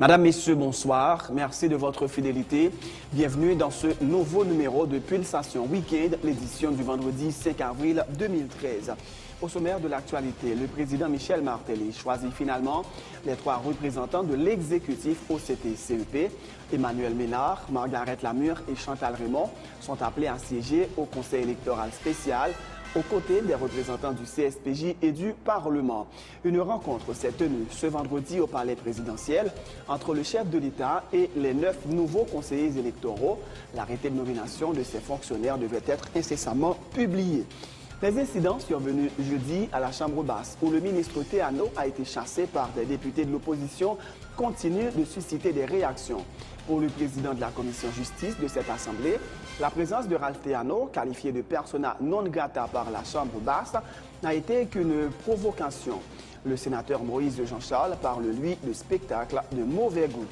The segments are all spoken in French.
Madame, Messieurs, bonsoir. Merci de votre fidélité. Bienvenue dans ce nouveau numéro de Pulsation Week-end, l'édition du vendredi 5 avril 2013. Au sommaire de l'actualité, le président Michel Martelly choisit finalement les 3 représentants de l'exécutif OCT-CEP. Emmanuel Ménard, Margaret Lamure et Chantal Raymond sont appelés à siéger au Conseil électoral spécial aux côtés des représentants du CSPJ et du Parlement. Une rencontre s'est tenue ce vendredi au palais présidentiel entre le chef de l'État et les 9 nouveaux conseillers électoraux. L'arrêté de nomination de ces fonctionnaires devait être incessamment publié. Les incidents survenus jeudi à la Chambre basse, où le ministre Théano a été chassé par des députés de l'opposition, continuent de susciter des réactions. Pour le président de la commission justice de cette assemblée, la présence de Ralph Théano, qualifié de persona non grata par la Chambre basse, n'a été qu'une provocation. Le sénateur Moïse Jean-Charles parle, lui, de spectacle de mauvais goût.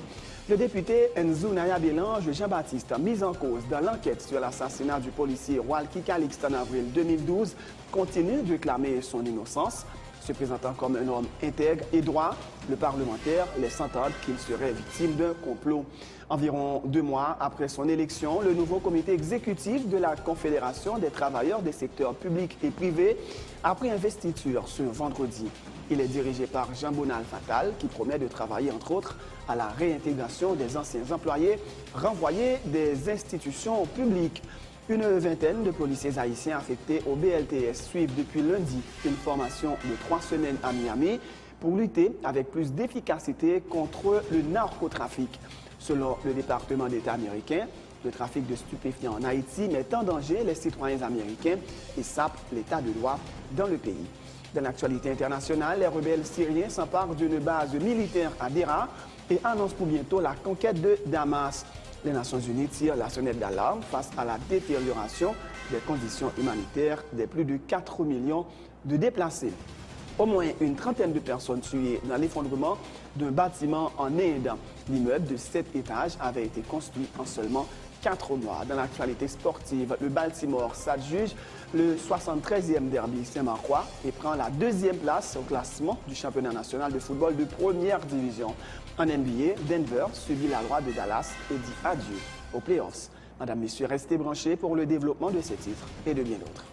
Le député Nzou Naya Bélange Jean-Baptiste, mis en cause dans l'enquête sur l'assassinat du policier Walki Calixte en avril 2012, continue de clamer son innocence. Se présentant comme un homme intègre et droit, le parlementaire laisse entendre qu'il serait victime d'un complot. Environ 2 mois après son élection, le nouveau comité exécutif de la Confédération des travailleurs des secteurs publics et privés a pris investiture ce vendredi. Il est dirigé par Jean-Bonal Fatal, qui promet de travailler, entre autres, à la réintégration des anciens employés renvoyés des institutions publiques. Une vingtaine de policiers haïtiens affectés au BLTS suivent depuis lundi une formation de 3 semaines à Miami pour lutter avec plus d'efficacité contre le narcotrafic. Selon le département d'État américain, le trafic de stupéfiants en Haïti met en danger les citoyens américains et sape l'état de droit dans le pays. Dans l'actualité internationale, les rebelles syriens s'emparent d'une base militaire à Dera et annoncent pour bientôt la conquête de Damas. Les Nations Unies tirent la sonnette d'alarme face à la détérioration des conditions humanitaires des plus de 4 millions de déplacés. Au moins une trentaine de personnes tuées dans l'effondrement d'un bâtiment en Inde. L'immeuble de 7 étages avait été construit en seulement 4 mois. Dans l'actualité sportive, le Baltimore s'adjuge le 73e derby Saint-Marcois et prend la 2e place au classement du championnat national de football de première division. En NBA, Denver subit la loi de Dallas et dit adieu aux playoffs. Madame, Messieurs, restez branchés pour le développement de ces titres et de bien d'autres.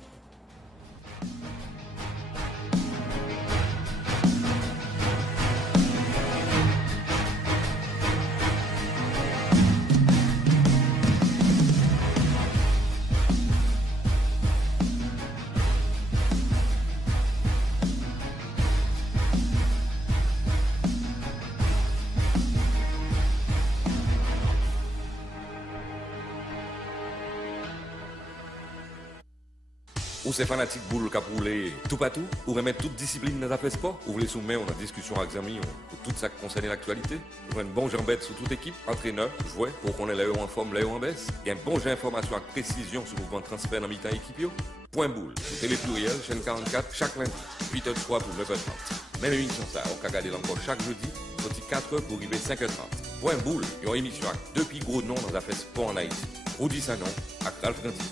Ou c'est fanatique boule qui a roulé tout partout, ou remettre toute discipline dans la sport, ou vous les soumettre en discussion avec amis pour tout ça qui concerne l'actualité. Vous avez une bonne jambette sur toute équipe, entraîneur, joueur, pour qu'on ait l'air en forme, l'air en baisse. Et un bon jeu d'information avec précision sur le mouvement de transfert dans mi-temps équipe. Point boule, sur Télépluriel, chaîne 44, chaque lundi, 8h03 pour 9h30. Même émission ça, on peut regarder encore chaque jeudi, sorti 4h pour arriver 5h30. Point boule, une émission avec 2 plus gros noms dans la fête sport en Haïti. Rudi Sanon, avec Ralph Grandi.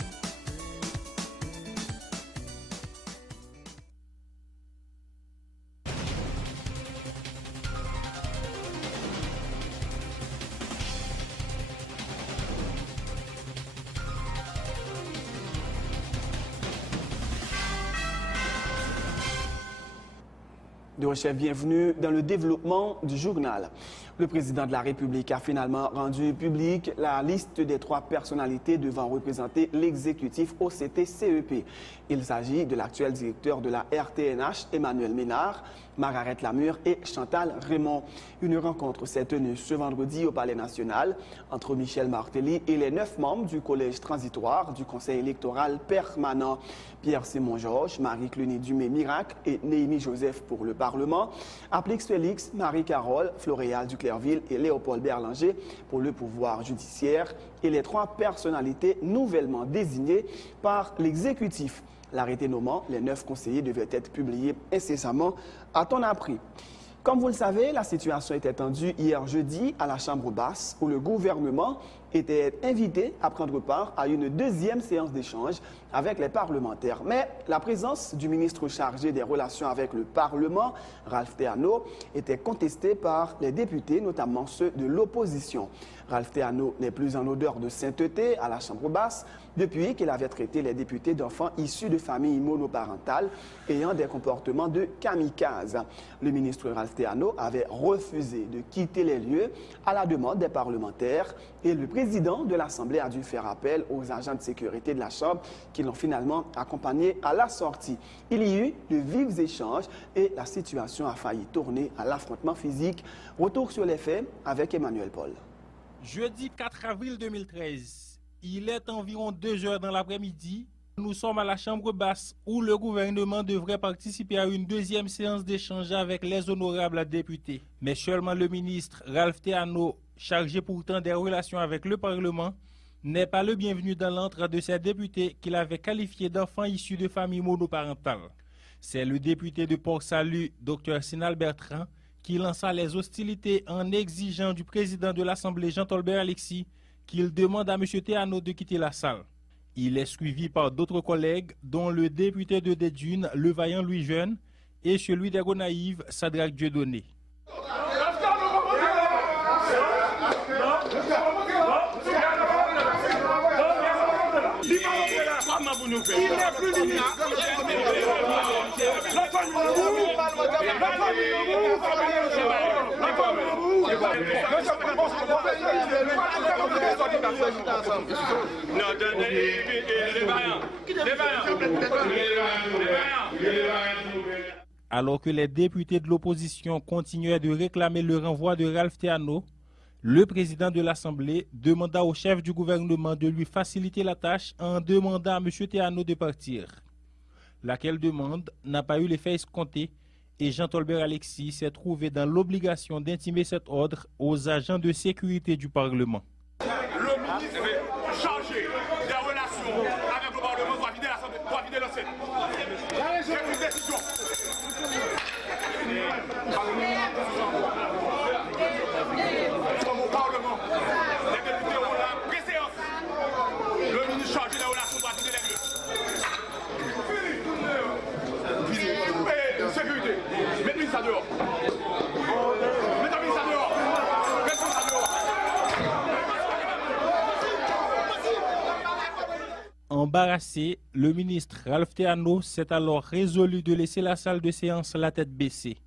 Chef, bienvenue dans le développement du journal. Le président de la République a finalement rendu publique la liste des 3 personnalités devant représenter l'exécutif OCT-CEP. Il s'agit de l'actuel directeur de la RTNH, Emmanuel Ménard, Margaret Lamure et Chantal Raymond. Une rencontre s'est tenue ce vendredi au Palais national entre Michel Martelly et les 9 membres du collège transitoire du Conseil électoral permanent. Pierre-Simon Georges, Marie-Cluny Dumais-Miracle et Néhémie Joseph pour le Parlement, Aplix Félix, Marie-Carole, Floréal Duclerville et Léopold Berlanger pour le pouvoir judiciaire et les 3 personnalités nouvellement désignées par l'exécutif. L'arrêté nommant les 9 conseillers devait être publié incessamment à ton appris. Comme vous le savez, la situation était tendue hier jeudi à la Chambre basse où le gouvernement était invité à prendre part à une deuxième séance d'échange avec les parlementaires. Mais la présence du ministre chargé des relations avec le Parlement, Ralph Théano, était contestée par les députés, notamment ceux de l'opposition. Ralph Théano n'est plus en odeur de sainteté à la Chambre basse depuis qu'il avait traité les députés d'enfants issus de familles monoparentales ayant des comportements de kamikaze. Le ministre Ralph Théano avait refusé de quitter les lieux à la demande des parlementaires et le président de l'Assemblée a dû faire appel aux agents de sécurité de la Chambre qui l'ont finalement accompagné à la sortie. Il y eut de vifs échanges et la situation a failli tourner à l'affrontement physique. Retour sur les faits avec Emmanuel Paul. Jeudi 4 avril 2013, il est environ 2 heures dans l'après-midi. Nous sommes à la Chambre basse où le gouvernement devrait participer à une deuxième séance d'échange avec les honorables députés. Mais seulement le ministre Ralph Théano, chargé pourtant des relations avec le Parlement, n'est pas le bienvenu dans l'entre de ces députés qu'il avait qualifiés d'enfants issus de familles monoparentales. C'est le député de Port-Salut, Dr Sinal Bertrand, qui lança les hostilités en exigeant du président de l'Assemblée, Jean-Tolbert Alexis, qu'il demande à M. Théano de quitter la salle. Il est suivi par d'autres collègues, dont le député de Dédunes, le vaillant Louis Jeune, et celui des Gonaïves, Sadraque Dieudonné. Alors que les députés de l'opposition continuaient de réclamer le renvoi de Ralph Théano, le président de l'Assemblée demanda au chef du gouvernement de lui faciliter la tâche en demandant à M. Théano de partir. Laquelle demande n'a pas eu l'effet escompté et Jean-Tolbert Alexis s'est trouvé dans l'obligation d'intimer cet ordre aux agents de sécurité du Parlement. Le ministre chargé des relations avec le Parlement doit vider l'Assemblée, doit vider le Sénat. C'est une décision. Comme au Parlement, les députés ont la préséance. Le ministre chargé des relations doit vider les lieux. Sécurité, mettez ça dehors. Mettez ça dehors. Mettez ça dehors. Embarrassé, le ministre Ralph Théano s'est alors résolu de laisser la salle de séance la tête baissée.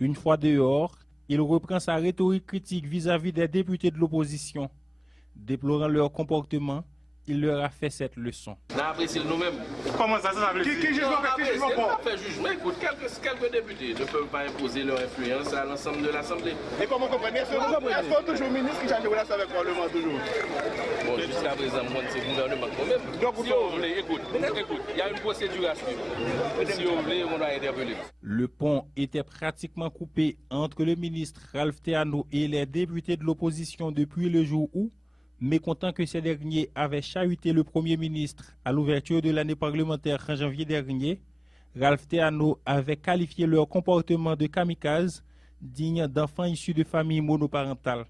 Une fois dehors, il reprend sa rhétorique critique vis-à-vis des députés de l'opposition. Déplorant leur comportement, il leur a fait cette leçon. On apprécie nous-mêmes. Comment ça veut dire? Qui juge pas? Fait jugement. Écoute, quelques députés ne peuvent pas imposer leur influence à l'ensemble de l'Assemblée. Et comment comprendre? Est-ce que toujours ministre qui change de relation avec le Parlement toujours? Bon, jusqu'à présent, moi, c'est le gouvernement quand même. Donc, si vous voulez, écoute, il y a une procédure à suivre. Si vous voulez, on doit interpeller. Le pont était pratiquement coupé entre le ministre Ralph Théano et les députés de l'opposition depuis le jour où, mécontent que ces derniers avaient chahuté le Premier ministre à l'ouverture de l'année parlementaire en janvier dernier, Ralph Théano avait qualifié leur comportement de kamikaze, digne d'enfants issus de familles monoparentales.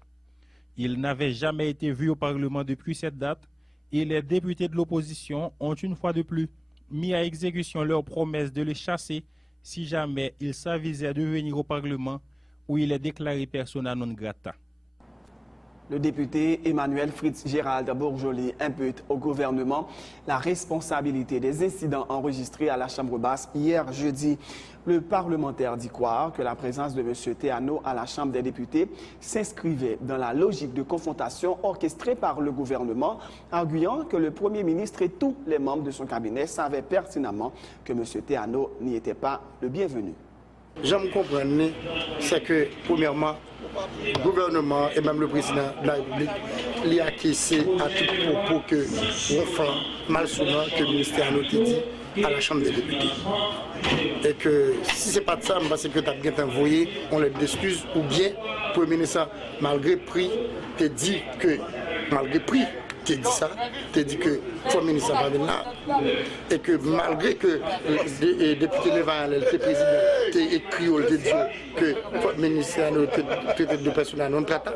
Il n'avait jamais été vu au Parlement depuis cette date et les députés de l'opposition ont une fois de plus mis à exécution leur promesse de le chasser si jamais il s'avisait de venir au Parlement où il est déclaré persona non grata. Le député Emmanuel Fritz Gérald Bourjoli impute au gouvernement la responsabilité des incidents enregistrés à la Chambre basse hier jeudi. Le parlementaire dit croire que la présence de M. Théano à la Chambre des députés s'inscrivait dans la logique de confrontation orchestrée par le gouvernement, arguant que le Premier ministre et tous les membres de son cabinet savaient pertinemment que M. Théano n'y était pas le bienvenu. Je me comprends, c'est que, premièrement, le gouvernement et même le président de la République l'ont acquiescé à tout propos que enfin mal souvent que le ministère a dit à la Chambre des députés. Et que si ce n'est pas de ça, parce que tu as bien envoyé, on les excuse, ou bien le Premier ministre, malgré prix, te dit que, malgré prix, t'es dit ça, t'es dit que le ministre va venir là, et que malgré que les députés Lévan, le président, t'es écrit au dit que le ministre traité de personnes non traitées,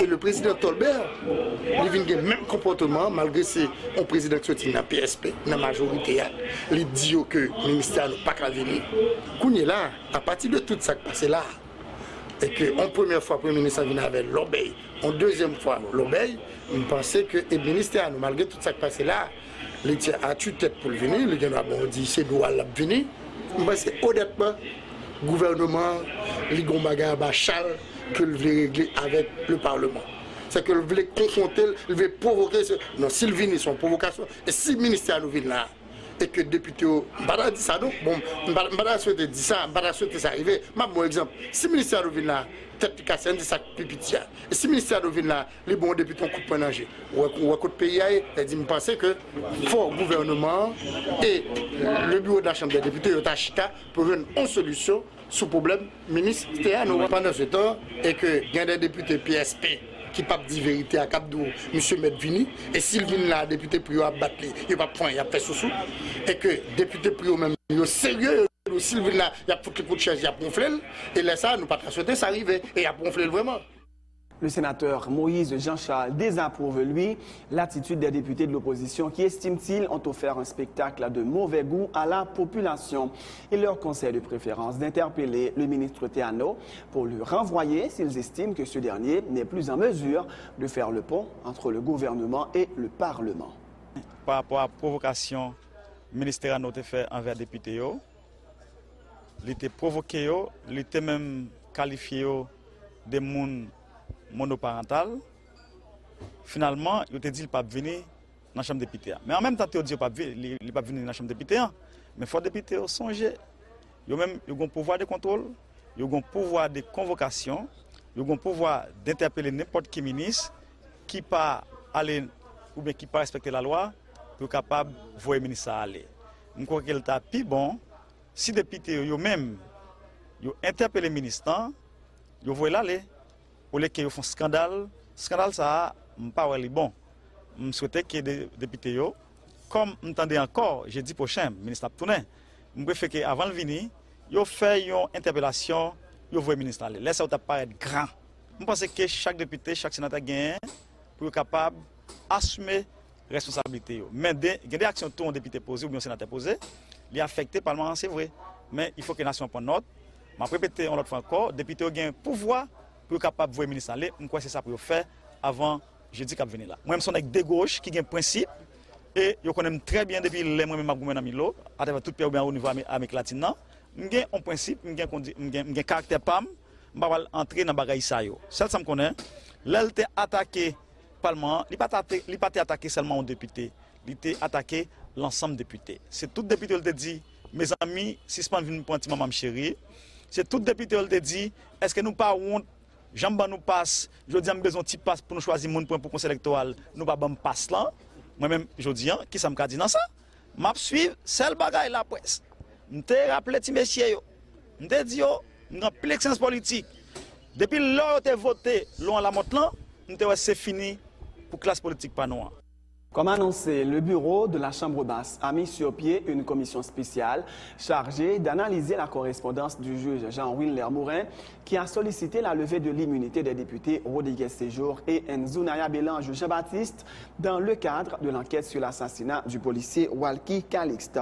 et le président Tolbert, il vient le même comportement, malgré c'est un président qui est dans la PSP, dans la majorité, il dit que le ministère n'a pas qu'à venir. Qu'on est là, à partir de tout ça qui passe là, et qu'en première fois, le Premier ministre vient avec l'obéi, en deuxième fois, l'obéi, je pensais que le ministère, malgré tout ça qui passe là, il a tué tête pour venir, il a dit c'est droit de venir. Je pense que honnêtement, le gouvernement, il y a un bagage que il veut régler avec le Parlement. C'est que il veut confronter, il veut provoquer. Non, s'il vient, c'est une provocation. Et si le ministère nous vient là, et que le député, Mbada dit ça, non? Bon, Mbada souhaite dire ça, Mbada souhaite ça arriver. Bon exemple, si le ministère nous vient là, tête de casse, c'est ça pipitia. Et si le ministère nous vient là, les bons députés ont coup de poing d'angers. Ou à côté pays, il dit, je pense que le fort gouvernement et le bureau de la Chambre des députés ont achita pour une solution sous problème ministériel. Pendant ce temps, et que il y a des députés PSP qui ne peuvent pas dire vérité à Capdou, M. Medvini, et s'il vient là, député Prio a battu, il va prendre, il a fait sous-sous, et que député Prio même, il est sérieux, s'il vient là, il a foutu le coup de chaise, il a ponflé, et là ça, nous pas souhaité, ça arrive, et il a ponflé vraiment. Le sénateur Moïse Jean-Charles désapprouve, lui, l'attitude des députés de l'opposition qui, estiment-ils, ont offert un spectacle de mauvais goût à la population. Il leur conseille de préférence d'interpeller le ministre Théano pour le renvoyer s'ils estiment que ce dernier n'est plus en mesure de faire le pont entre le gouvernement et le Parlement. Par rapport à la provocation que le ministre Théano a fait envers les députés, il était provoqué, il était même qualifié de monde monoparental. Finalement, il a dit qu'il ne peut pas venir dans la Chambre des députés. Mais en même temps, il a dit qu'il ne peut pas venir dans la Chambre des députés. Mais il faut que les députés songent. Ils ont un pouvoir de contrôle, ils ont un pouvoir de convocation, ils ont un pouvoir d'interpeller n'importe qui ministre qui pas aller ou bien qui pas respecter la loi pour être capable de voir le ministre aller. Je crois qu'il est plus bon si les députés eux-mêmes interpellent le ministre, ils voient l'aller. Pour les qui font scandale ça n'est pas bon. Je souhaite que les députés, comme m'entendez encore, jeudi prochain, le ministre a tourné, je préfère qu'avant de venir, ils fait une interpellation, ils voient le ministre aller. Laissez ça paraître grand. Je pense que chaque député, chaque sénateur gagne pour être capable d'assumer la responsabilité. Mais il y a des actions que les députés posées ou bien sénateur posé, les affectés par le Parlement, c'est vrai. Mais il faut que la nation prenne note. Je vais répéter une autre fois encore, les députés ont un pouvoir pour être capable de voir le ministre aller. Je crois que c'est ça pour faire avant jeudi qu'il venir là. Moi-même, je suis avec des gauches qui ont un principe et je connais très bien depuis les moi-même à Milo, à travers tout le pays au niveau de l'Amérique latine. J'ai un principe, j'ai un caractère PAM, je vais entrer dans le bagage. Celle que je connais, là, il a attaqué le Parlement, il n'a pas attaqué seulement un député, il a attaqué l'ensemble des députés. C'est tout député qui a dit, mes amis, si ce n'est pas une pointe, maman chérie, c'est tout député qui a dit, est-ce que nous pas honte? Jamba nous passe, je dis, nous besoin de petit passe pour nous choisir mon point pour le conseil électoral. Nous pas bon passe là. Moi-même, je dis, qui ça me dit dans ça? Je suis seul bagaille la presse. Je te rappelé, petit monsieur, je te dis, nous avons plein d'expérience politique. Depuis lors que tu as voté, loin la montre là, c'est fini pour la classe politique pas noire. Comme annoncé, le bureau de la Chambre basse a mis sur pied une commission spéciale chargée d'analyser la correspondance du juge Jean-Willer Mourin qui a sollicité la levée de l'immunité des députés Rodriguez Séjour et Nzunaya Bélange Jean-Baptiste dans le cadre de l'enquête sur l'assassinat du policier Walki Calixte.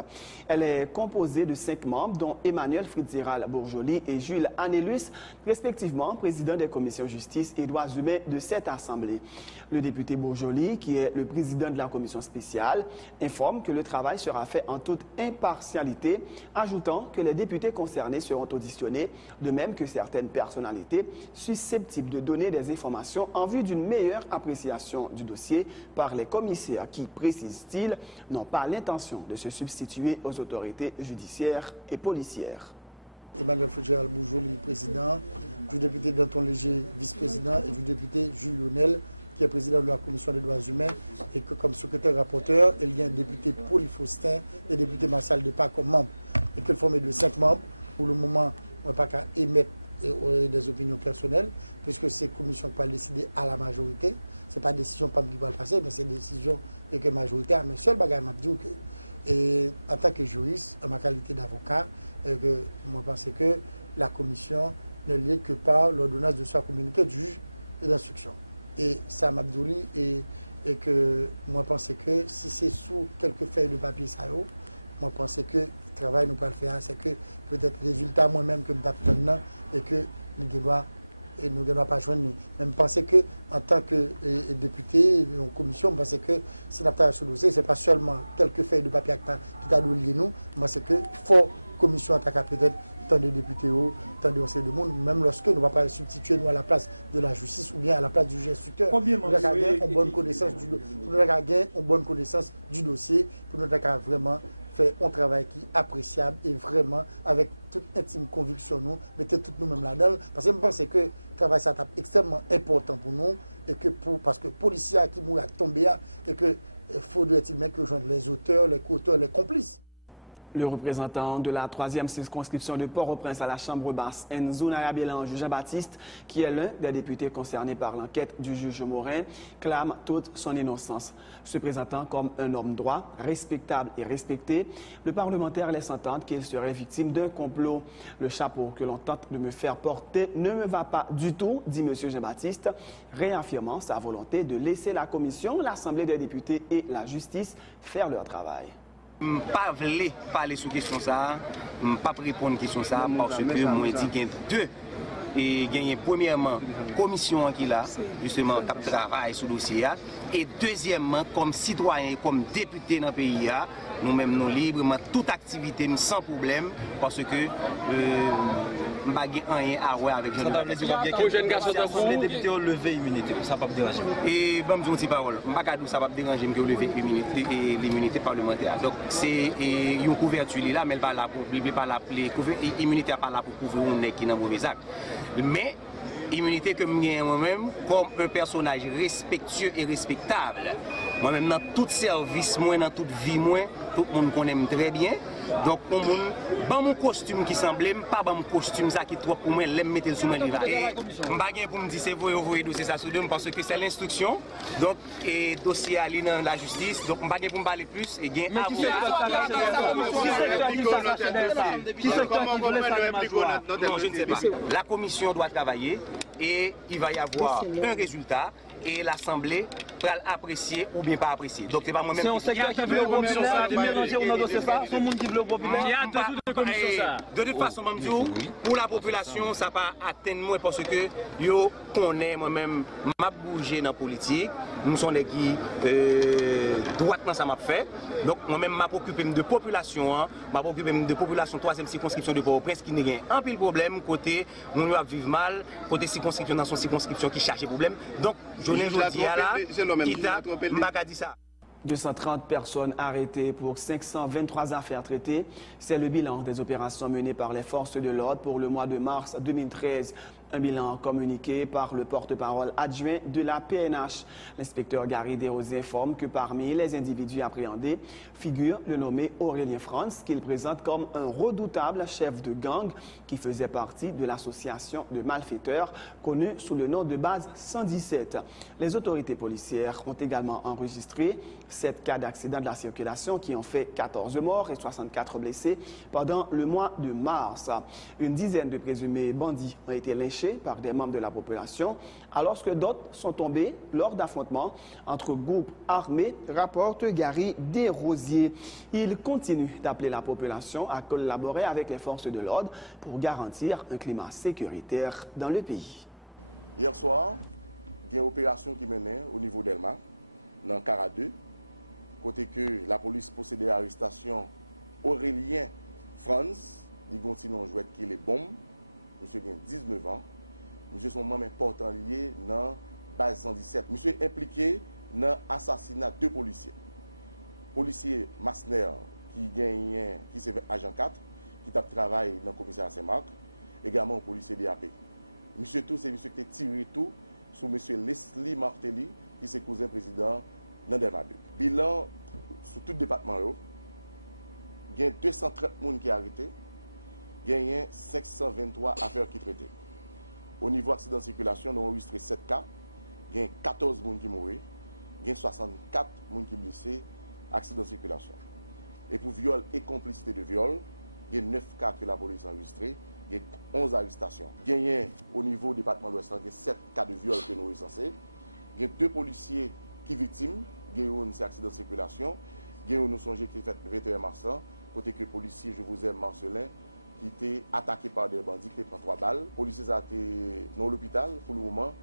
Elle est composée de 5 membres, dont Emmanuel Fritziral Bourjoli et Jules Annelus, respectivement président des commissions justice et droits humains de cette assemblée. Le député Bourjoli, qui est le président de la commission spéciale, informe que le travail sera fait en toute impartialité, ajoutant que les députés concernés seront auditionnés, de même que certaines personnalités susceptibles de donner des informations en vue d'une meilleure appréciation du dossier par les commissaires qui, précise-t-il, n'ont pas l'intention de se substituer aux autorités judiciaires et policières. Emmanuel Fritziral Bourjoli, président, du député Danton Léger, vice-président, et du député Jules Lionel, qui est président de la commission des droits humains, et que comme secrétaire rapporteur, il y a un député Paul Faustin et député Martial Depas comme membre, et qu'elle formée de 5 membres. Pour le moment, on n'a pas qu'à émettre et des opinions personnelles, puisque c'est commission qui va décider à la majorité. Ce n'est pas décision qui va le passer, mais c'est décision que la majorité a. Mais seul bagage m'a dit que, et en tant que juriste, en ma qualité d'avocat, moi je pense que la commission ne liée que par l'ordonnance de soit communiquée du juge d'instruction. Et ça m'a dit et que moi je pense que si c'est sous quelques feuilles de papier ça moi je pense que le travail nous pas le faire, c'est que peut-être résultat moi-même que nous avons et que nous ne devons pas joindre. Mais je pense que en tant que député en commission, je pense que si nous avons sur le dossier, ce n'est pas seulement quelques feuilles de papier qui t'a lié nous, je pense que faut commission attaque peut-être tant de députés, tant de conseils de monde, même lorsque nous ne va pas substituer nous à la place de la justice ou bien à la place du juge instructeur. Nous avons gagné une bonne connaissance du dossier pour nous vraiment faire un travail qui est appréciable et vraiment avec toute intime conviction nous, mettez tout nous-mêmes là-dedans. Parce que je pense que le travail est extrêmement important pour nous et que parce que les policiers qui mourent tombés et que il faudrait-il même que rejoindre les auteurs, les co-auteurs, les complices. Le représentant de la 3e circonscription de Port-au-Prince à la Chambre basse, Enzo Narabelange Jean-Baptiste, qui est l'un des députés concernés par l'enquête du juge Morin, clame toute son innocence. Se présentant comme un homme droit, respectable et respecté, le parlementaire laisse entendre qu'il serait victime d'un complot. Le chapeau que l'on tente de me faire porter ne me va pas du tout, dit M. Jean-Baptiste, réaffirmant sa volonté de laisser la commission, l'Assemblée des députés et la justice faire leur travail. Je ne pas parler sur question ça, je ne pas répondre à question ça parce que moi dit qu'il y a deux. Et il y a premièrement commission qui là justement qui travaille sur le dossier et deuxièmement comme citoyen comme député dans le pays nous-mêmes nous librement toute activité sans problème parce que je n'ai rien à voir avec les jeunes garçons les députés ont levé l'immunité, ça ne va pas déranger. Et bon, je ne dis pas parole, ça va déranger que lever l'immunité parlementaire. Donc c'est une couverture là, mais elle va là pour l'immunité pas là pour couvrir un nez qui est dans mauvais acte. Mais immunité que moi-même comme un personnage respectueux et respectable. Moi-même dans tout service, moi dans toute vie, moi, tout le monde connaît très bien. Donc dans mon costume qui semblait pas mon costume ça qui trop pour moi, l'aime mettre sur moi là. Et m'bagien pour me dire c'est vous dossier ça sur parce que c'est l'instruction. Donc et dossier aller dans la justice. Donc m'bagien pour me parler plus et gain non, je ne sais pas. La commission doit travailler et il va y avoir un résultat et l'Assemblée va l'apprécier ou bien pas apprécier. Donc c'est pas moi-même. C'est un secteur qui veut le populaire, de mélanger ou non dossier ça, c'est un monde qui veut le populaire. Il y a de commission ça. De toute façon, même pour la population, ça va atteindre moi parce que yo connaît moi-même m'a bougé dans la politique. Nous sommes des qui droite dans ça m'a fait. Donc moi-même m'a occupé de population, m'a occupé de population 3e circonscription de Port-au-Prince qui n'a un pile problème côté nous vivre mal, côté circonscription dans son circonscription qui cherche problème. Donc je ne dis pas là, qui t'a pas dit ça. 230 personnes arrêtées pour 523 affaires traitées. C'est le bilan des opérations menées par les forces de l'ordre pour le mois de mars 2013. Un bilan communiqué par le porte-parole adjoint de la PNH. L'inspecteur Gary Desrosiers informe que parmi les individus appréhendés figure le nommé Aurélien France, qu'il présente comme un redoutable chef de gang qui faisait partie de l'association de malfaiteurs connue sous le nom de base 117. Les autorités policières ont également enregistré 7 cas d'accident de la circulation qui ont fait 14 morts et 64 blessés pendant le mois de mars. Une dizaine de présumés bandits ont été lynchés par des membres de la population, alors que d'autres sont tombés lors d'affrontements entre groupes armés, rapporte Gary Desrosiers. Il continue d'appeler la population à collaborer avec les forces de l'ordre pour garantir un climat sécuritaire dans le pays. Hier soir, il y a une opération qui menait au niveau d'Elma, dans Cara 2, côté que la police procédait à l'arrestation Aurélien France, il continue à jouer qui les bombes. Monsieur a 19 ans. Monsieur son membre important lié dans base 117. Monsieur est impliqué dans l'assassinat de 2 policiers. Policier Masner qui s'est agent 4, qui travaille dans le commissariat Saint-Marc, également un policier DAP. Monsieur tout, c'est monsieur qui a tiré tout sur monsieur Leslie Martelly, qui est cousin président dans Delma 2. Bilan sur tout le département, il y a 230 personnes qui sont arrêtées. Il y a 523 affaires qui sont traitées. Au niveau accident de circulation, nous avons enregistré 7 cas. Il y a 14 personnes qui mourent. Il y a 64 personnes qui sont blessées. Accident de circulation. Et pour viol et complicité de viol, il y a 9 cas que la police a enregistrés. Il y a 11 arrestations. Il y a au niveau du département de l'Ouest, il y a 7 cas de viol que nous recensés. Il y a 2 policiers qui sont victimes. Il y a un accident de circulation. Il y a un nous songé qui est fait 21 mars, côté que le policier, je vous aime, Marcelin, qui était attaqué par des bandits, qui pris 3 balles. Le policier a été dans l'hôpital pour le moment.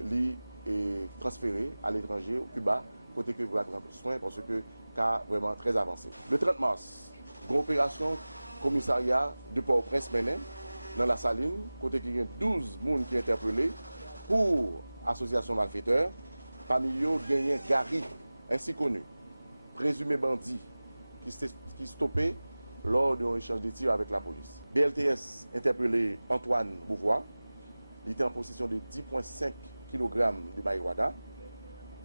Il est transféré à l'étranger, au Cuba, côté que vous avez prendre soin parce que le cas vraiment très avancé. Le 30 mars, grande opération commissariat de Port-au-Prince mené dans la Saline, côté qu'il y a 12 personnes qui sont interpellés pour association malfaiteur. Parmi eux, il y a Gary, ainsi connu, présumé bandit, qui stoppé lors d'un échange de tirs avec la police. BLTS interpellé Antoine Beauvoir. Il était en possession de 10,5 kg de marijuana.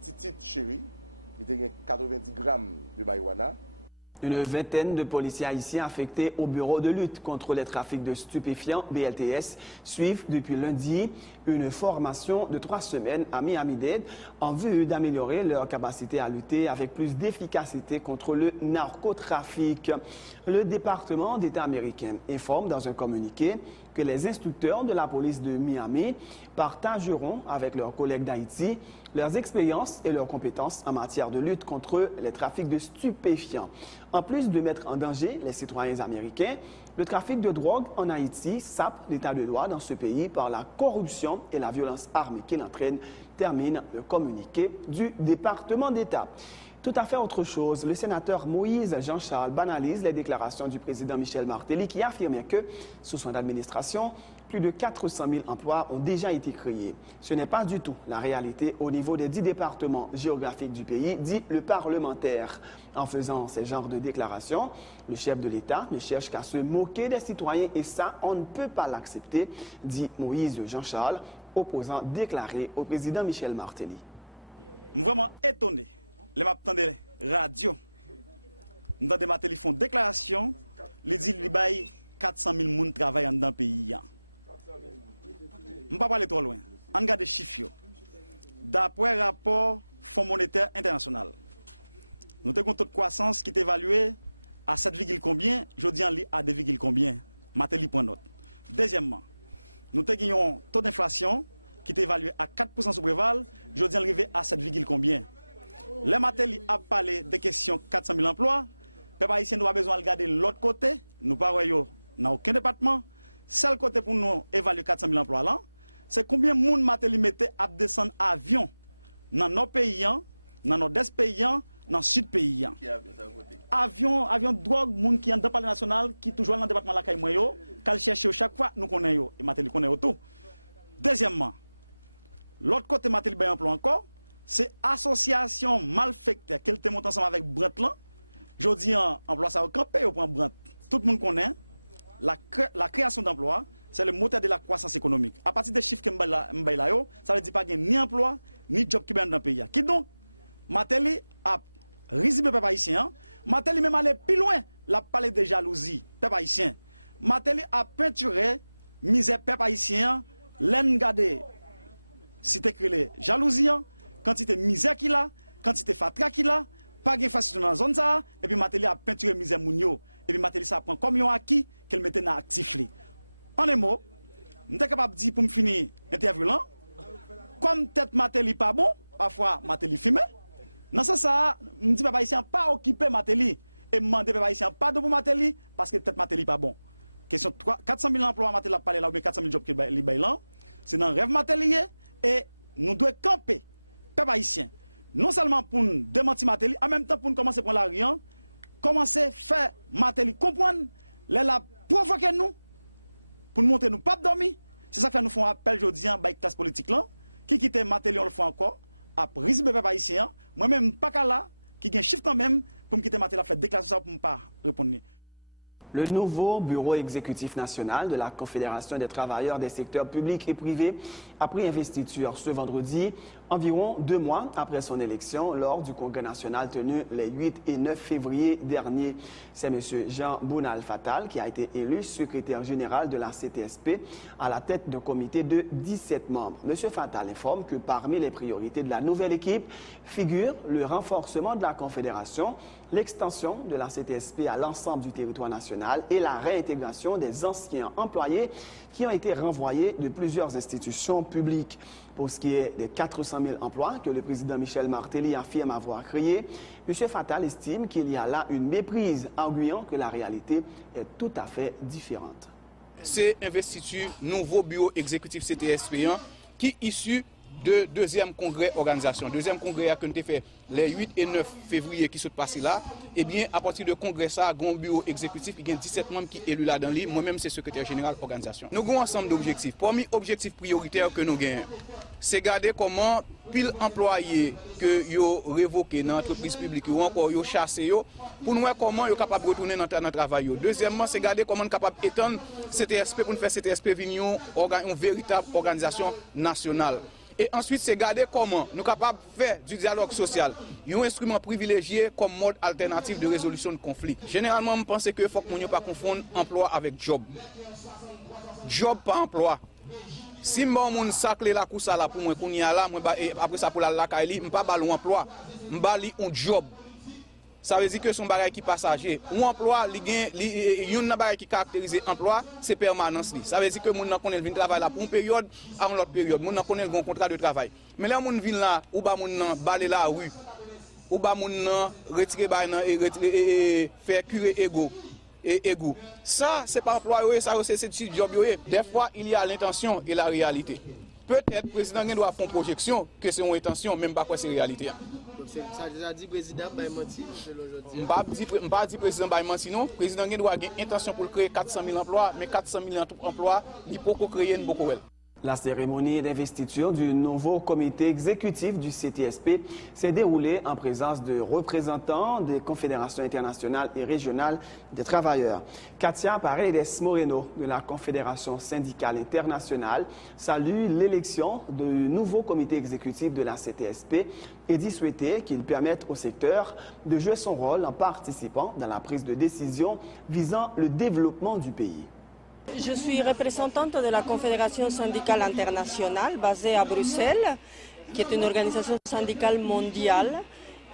Titit Chéri, il était 90 grammes de marijuana. Une vingtaine de policiers haïtiens affectés au bureau de lutte contre les trafics de stupéfiants, BLTS, suivent depuis lundi une formation de 3 semaines à Miami-Dade en vue d'améliorer leur capacité à lutter avec plus d'efficacité contre le narcotrafic. Le département d'État américain informe dans un communiqué que les instructeurs de la police de Miami partageront avec leurs collègues d'Haïti leurs expériences et leurs compétences en matière de lutte contre les trafics de stupéfiants. En plus de mettre en danger les citoyens américains, le trafic de drogue en Haïti sape l'état de droit dans ce pays par la corruption et la violence armée qu'il entraîne, termine le communiqué du département d'État. Tout à fait autre chose, le sénateur Moïse Jean-Charles banalise les déclarations du président Michel Martelly qui affirmait que, sous son administration, plus de 400 000 emplois ont déjà été créés. Ce n'est pas du tout la réalité au niveau des 10 départements géographiques du pays, dit le parlementaire. En faisant ce genre de déclarations, le chef de l'État ne cherche qu'à se moquer des citoyens et ça, on ne peut pas l'accepter, dit Moïse Jean-Charles, opposant déclaré au président Michel Martelly. Vraiment étonné. Les m'attendent radio. Nous avons des téléphone déclaration, les dit qu'il y a 400 000 personnes qui travaillent dans le pays. Je ne vais pas aller trop loin. On regarde les chiffres. D'après le rapport Fonds monétaire international, nous avons un taux de croissance qui est évalué à 7, combien, je dis à 2, combien. Matéli prend note. Deuxièmement, nous avons un taux d'inflation qui est évalué à 4% sur Préval, je dis arrivé à 7, combien. Les Matéli a parlé des questions 400 000 emplois. Les peuple haïtien doit besoin de regarder l'autre côté. Nous ne voyons dans aucun département. Seul côté pour nous évaluer 400 000 emplois là, c'est combien de monde Matéli mettait à descendre avion dans nos pays, dans nos des pays, dans le sud pays. Avion de drogue, monde qui est dans le palais national, qui toujours dans le département de la Caïmoyo, qu'elle cherche chaque fois, nous connaissons. Et Matéli connaît tout. Deuxièmement, l'autre côté Matéli ben emploi encore, c'est association malfecteur qu'elle te monte ensemble avec Brentlan. Je dis emploi ça au campé au point Brent. Tout le monde connaît la création d'emplois, c'est le moteur de la croissance économique. À partir des chiffres que m'baï là yo, ça veut dire pas ni emploi ni job qui ben dans le pays. Qui donc Matéli a résumé peuple haïtien, Matéli même aller plus loin, la parler de jalousie peuple haïtien. Matéli a peinturé misère peuple haïtien, l'en garder si t'es créé jalousie, quantité misère qu'il a, quantité fatra qu'il a, pas de facile dans la zone ça, et puis Matéli a peinturé misère mounio, et puis Matéli ça prend comme un acquis qu'elle mettait dans actif. En un mot, nous sommes capables de dire pour me finir l'interview là, comme tête Matéli pas bon, parfois Matéli fumé, dans ça, je dis papa haïtien pas occupé Matéli, et demander papa haïtien pas de pour Matéli, parce que tête Matéli pas bon. Question 400 000 emplois Matéli a parlé là, ou bien 400 000 jobs qu'il bail là, c'est dans rêve Matéli, et nous devons camper, peuple haïtien, non seulement pour nous démentir Matéli, en même temps pour nous commencer à prendre l'argent, commencer à faire Matéli comprendre, les provoquer nous, pour nous montrer nous pas dormir. C'est ça que nous faisons appel aujourd'hui à la classe politique là, qui quitte Matéli, on le fait encore, après risque de peuple haïtien, moi-même pas là, qui gagne chiffre quand même, pour me quitter Matéli, faire déclaration ça pour ne pas répondre. Le nouveau bureau exécutif national de la Confédération des travailleurs des secteurs publics et privés a pris investiture ce vendredi, environ 2 mois après son élection lors du Congrès national tenu les 8 et 9 février dernier. C'est M. Jean Bounal Fatal qui a été élu secrétaire général de la CTSP à la tête d'un comité de 17 membres. M. Fatal informe que parmi les priorités de la nouvelle équipe figure le renforcement de la Confédération, l'extension de la CTSP à l'ensemble du territoire national et la réintégration des anciens employés qui ont été renvoyés de plusieurs institutions publiques. Pour ce qui est des 400 000 emplois que le président Michel Martelly affirme avoir créés, M. Fatal estime qu'il y a là une méprise, arguant que la réalité est tout à fait différente. C'est investiture nouveau bureau exécutif CTSP1 qui est issu de deuxième congrès organisation. Deuxième congrès que nous avons fait les 8 et 9 février qui sont passés là. Eh bien, à partir de congrès, ça, il y a un bureau exécutif, il y a 17 membres qui sont élus là dans l'île. Moi-même, c'est secrétaire général organisation. Nous avons un ensemble d'objectifs. Premier objectif prioritaire que nous avons, c'est garder comment pile employés que yo révoqué dans l'entreprise publique ou encore yo chassé yo pour nous voir comment yo capable retourner dans le travail. Deuxièmement, c'est garder comment capable étendre CTSP pour nous faire CTSP venir une véritable organisation nationale. Et ensuite, c'est garder comment nous sommes capables de faire du dialogue social un instrument privilégié comme mode alternatif de résolution de conflits. Généralement, je pense qu'il faut que nous ne pas confondre emploi avec job. Job pas emploi. Si je suis saclé la course là pour moi, après ça pour la je ne pas un emploi, je vais un job. Ça veut dire que son bagage qui passager. Un emploi, une bagage qui caractérise emploi, c'est permanence. Ça veut dire que moun nan connaît vinn travail là pour une période à une autre période. Moun nan connaît un contrat de travail. Mais là moun vinn là ou ba moun nan balé la rue, ou ba moun nan retirer ba nan et faire curer ego. Ça c'est pas emploi, ça c'est petit job. Des fois il y a l'intention et la réalité. Peut-être le président doit faire une projection que c'est une intention, même pas quoi c'est réalité. Ça a déjà dit président Baïmanti aujourd'hui. Je ne vais pas dire président Baïmanti non. Le président doit avoir intention pour créer 400 000 emplois, mais 400 000 emplois, il faut créer beaucoup. La cérémonie d'investiture du nouveau comité exécutif du CTSP s'est déroulée en présence de représentants des confédérations internationales et régionales des travailleurs. Katia Paredes Moreno de la Confédération syndicale internationale salue l'élection du nouveau comité exécutif de la CTSP et dit souhaiter qu'il permette au secteur de jouer son rôle en participant dans la prise de décision visant le développement du pays. Je suis représentante de la Confédération syndicale internationale basée à Bruxelles, qui est une organisation syndicale mondiale,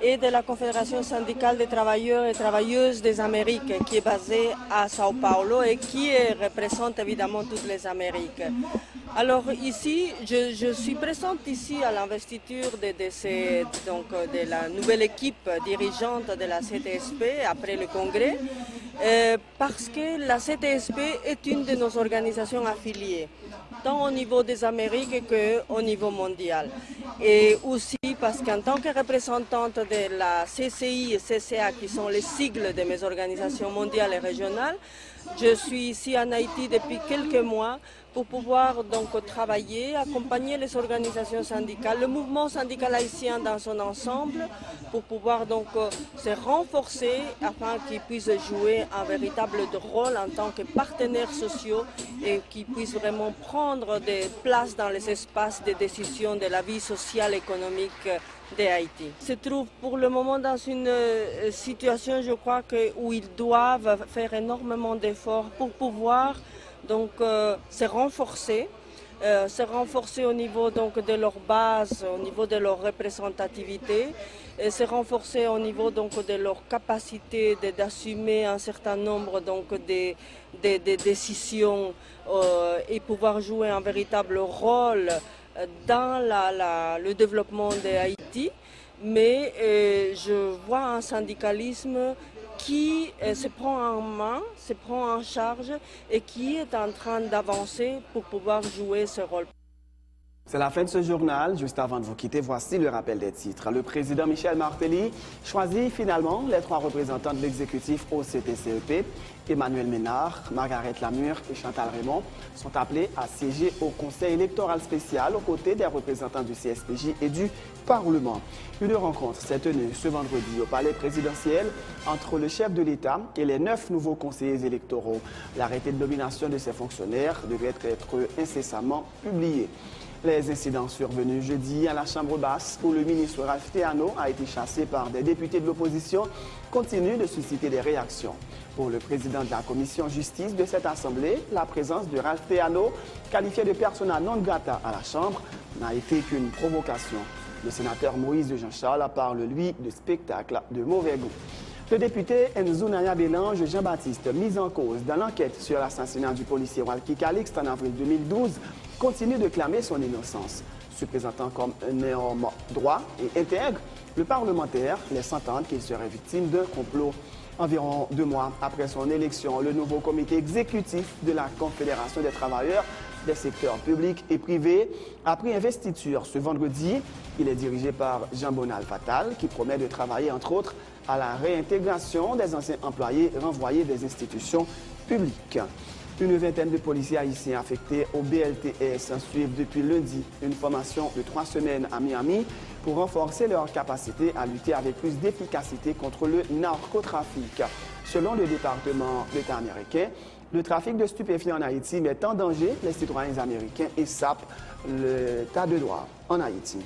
et de la Confédération syndicale des travailleurs et travailleuses des Amériques, qui est basée à Sao Paulo et qui représente évidemment toutes les Amériques. Alors ici, je suis présente ici à l'investiture de la nouvelle équipe dirigeante de la CTSP après le congrès, parce que la CTSP est une de nos organisations affiliées, tant au niveau des Amériques qu'au niveau mondial. Et aussi parce qu'en tant que représentante de la CCI et CCA, qui sont les sigles de mes organisations mondiales et régionales, je suis ici en Haïti depuis quelques mois pour pouvoir donc travailler, accompagner les organisations syndicales, le mouvement syndical haïtien dans son ensemble, pour pouvoir donc se renforcer afin qu'ils puissent jouer un véritable rôle en tant que partenaires sociaux et qu'ils puissent vraiment prendre des places dans les espaces de décision de la vie sociale et économique de Haïti. Ils se trouvent pour le moment dans une situation, je crois, où ils doivent faire énormément d'efforts pour pouvoir donc se renforcer au niveau donc de leur base, au niveau de leur représentativité, et se renforcer au niveau donc de leur capacité d'assumer un certain nombre donc des décisions et pouvoir jouer un véritable rôle dans le développement de Haïti. Mais je vois un syndicalisme qui se prend en main, se prend en charge et qui est en train d'avancer pour pouvoir jouer ce rôle. C'est la fin de ce journal. Juste avant de vous quitter, voici le rappel des titres. Le président Michel Martelly choisit finalement les 3 représentants de l'exécutif au CTCEP. Emmanuel Ménard, Margaret Lamure et Chantal Raymond sont appelés à siéger au Conseil électoral spécial aux côtés des représentants du CSPJ et du Parlement. Une rencontre s'est tenue ce vendredi au palais présidentiel entre le chef de l'État et les 9 nouveaux conseillers électoraux. L'arrêté de nomination de ces fonctionnaires devrait être incessamment publié. Les incidents survenus jeudi à la Chambre basse, où le ministre Ralph Théano a été chassé par des députés de l'opposition, continuent de susciter des réactions. Pour le président de la commission justice de cette assemblée, la présence de Ralph Théano, qualifié de persona non grata à la Chambre, n'a été qu'une provocation. Le sénateur Moïse de Jean-Charles parle, lui, de spectacle de mauvais goût. Le député Nzunaya Bélange Jean-Baptiste, mis en cause dans l'enquête sur l'assassinat du policier Walkie Calixte en avril 2012, continue de clamer son innocence. Se présentant comme un homme droit et intègre, le parlementaire laisse entendre qu'il serait victime d'un complot. Environ 2 mois après son élection, le nouveau comité exécutif de la Confédération des travailleurs des secteurs publics et privés a pris investiture ce vendredi. Il est dirigé par Jean-Bonal Fatal, qui promet de travailler, entre autres, à la réintégration des anciens employés renvoyés des institutions publiques. Une vingtaine de policiers haïtiens affectés au BLTS suivent depuis lundi une formation de 3 semaines à Miami pour renforcer leur capacité à lutter avec plus d'efficacité contre le narcotrafic. Selon le département d'État américain, le trafic de stupéfiants en Haïti met en danger les citoyens américains et sape l'état de droit en Haïti.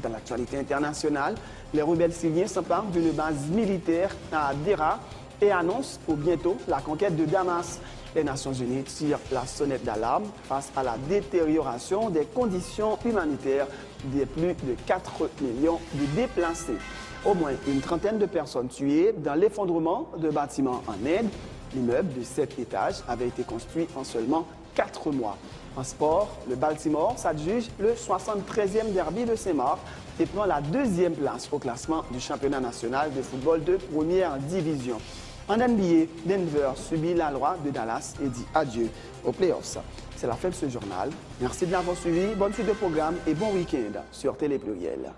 Dans l'actualité internationale, les rebelles syriens s'emparent d'une base militaire à Dera et annoncent pour bientôt la conquête de Damas. Les Nations Unies tirent la sonnette d'alarme face à la détérioration des conditions humanitaires des plus de 4 millions de déplacés. Au moins une trentaine de personnes tuées dans l'effondrement de bâtiments en Inde. L'immeuble de 7 étages avait été construit en seulement 4 mois. En sport, le Baltimore s'adjuge le 73e derby de Saint-Marc et prend la 2e place au classement du championnat national de football de première division. En NBA, Denver subit la loi de Dallas et dit adieu aux playoffs. C'est la fin de ce journal. Merci de l'avoir suivi. Bonne suite de programme et bon week-end sur Télé Pluriel.